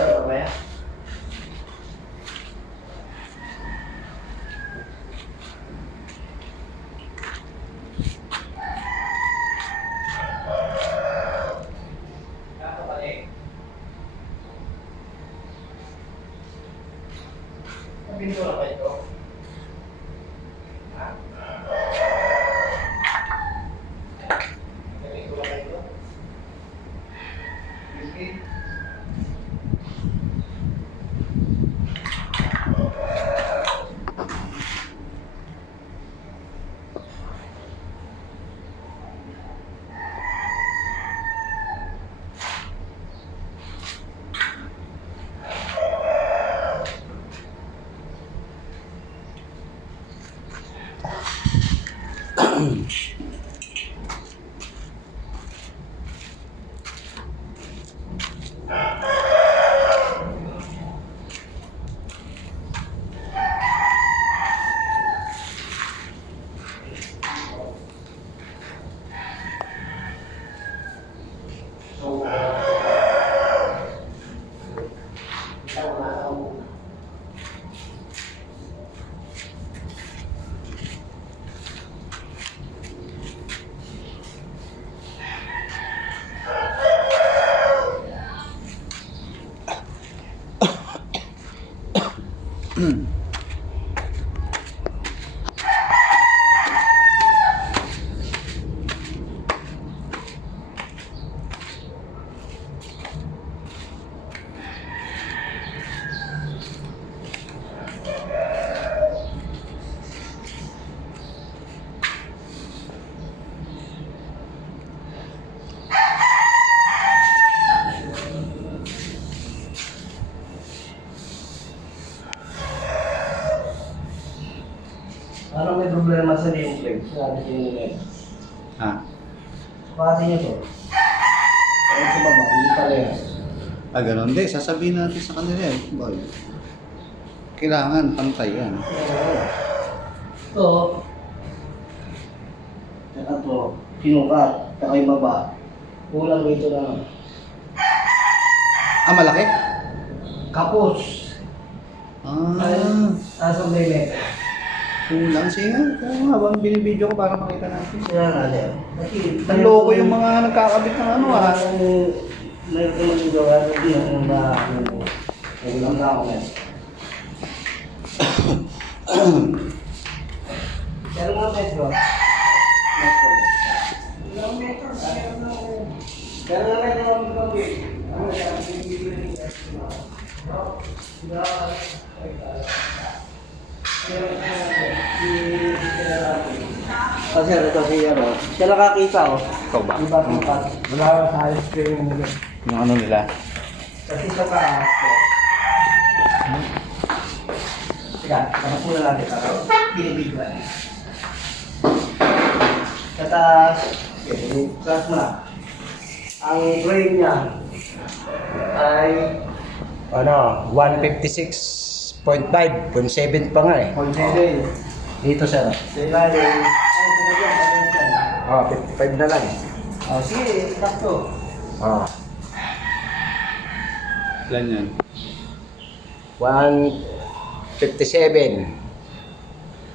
Ano ba yan? Pintura ba ito? Ha? Pintura ba ito? Biscuit? Ano may problema sa yung plate? Sabi ko nila. Ha? Pati niyo to. Ayun sa baba, hindi parehas. Ah, ganun. Hindi, sasabihin natin sa kanila eh. Boy. Kailangan pantay yan. Ito. Saka to, sinukat. Saka yung baba. Kulang dito na. Ah, malaki? Kapos. Ah, Asang bebe. kulang. Sige nga, habang binibideo ko para makita natin. Kaya nga din. Ang loko yung mga nagkakabit ng ano ah. Meron ko yung gawa dito yung ba ulam na ako ngayon. Pero mga metro. Ilang metro? Pero mga metro ang pag-ibig. Ano siya? Kasi ito siya ro. Siya nakakita oh. Ikaw ba? Iba tempat. Wala sa ice cream nila. Yung ano nila. Kasi sa taas ko. Sige, nakapula natin para binibigyan. Sa taas, taas mo na. Ang frame niya ay Ano, 156.5, 0.7 pa nga eh. 0.7. Dito sir. Sa ilalim. Ay, talaga, talaga. Oh, 55 na lang. Oh, sige, sakto. Oh, Ilan yan? 157.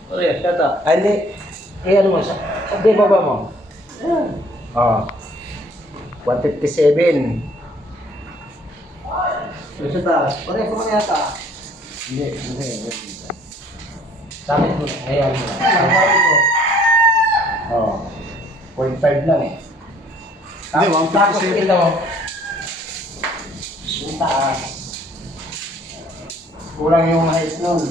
Okay, kata. Ah, hindi. Ayan mo sa. Di baba mo. Ayan. Oh. 157. So, sa taas. Pareho ko na yata. Hindi. Sa akin mo. Ayan mo. Ang sabi ko. Oh. 0.5 lang eh. Hindi, 157. Tapos ito. Yung taas. Kulang yung height nun.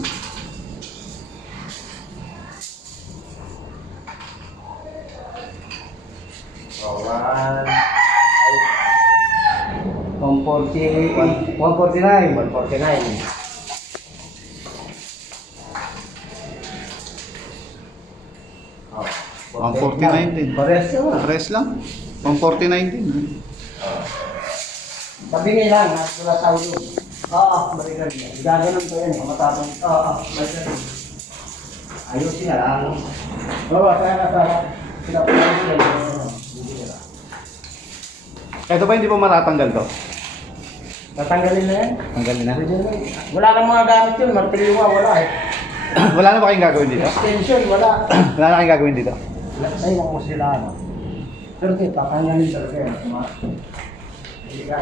Oh, 149. 149. Oh, 149 din. Parehas siya nga. Press lang. 149 din. Tabingin lang, wala sa ulo. Oo, balikan niya. Gaganon ko yan eh. Matapang. Oo, balikan niya. Ayusin na lang. Oo, sana. Sila po lang sila. Ito ba hindi pa matatanggal to? Tatanggalin na yan. Tanggalin na. Pwede naman. Wala nang mga gamit yun. Martilyo wala eh. Wala na ba kayong gagawin dito? Extension, wala. Wala na kayong gagawin dito? Ay, ako sila ano. Pero ito, tatanggalin talaga yan. Hindi ka.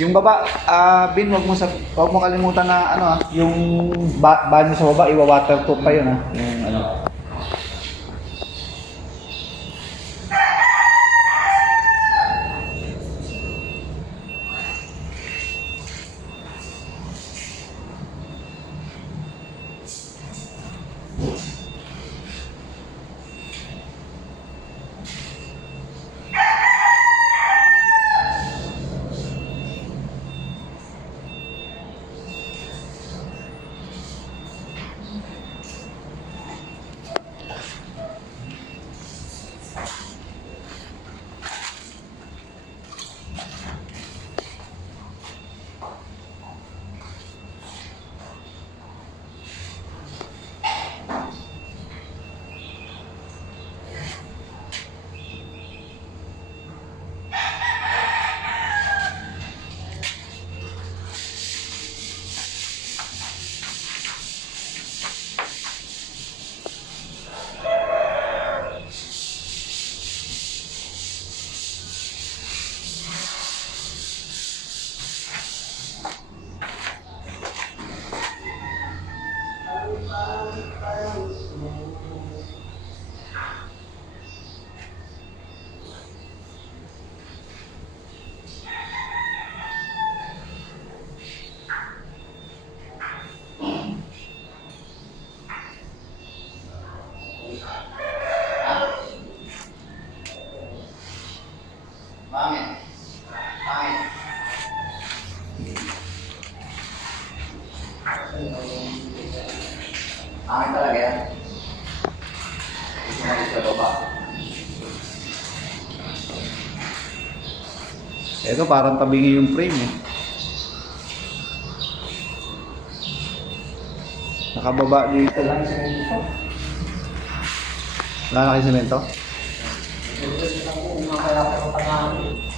Yung baba, Bin, wag mo kalimutan na ano yung banyo sa baba, iwa-waterproof pa yun yung ano. Akin talaga yan. Gusto mo sa baba. Ito parang tabingi yung frame eh. Nakababa dito. Lang sa dito. Wala na kayo semento? Ito lang kung makakaya ko tangahan.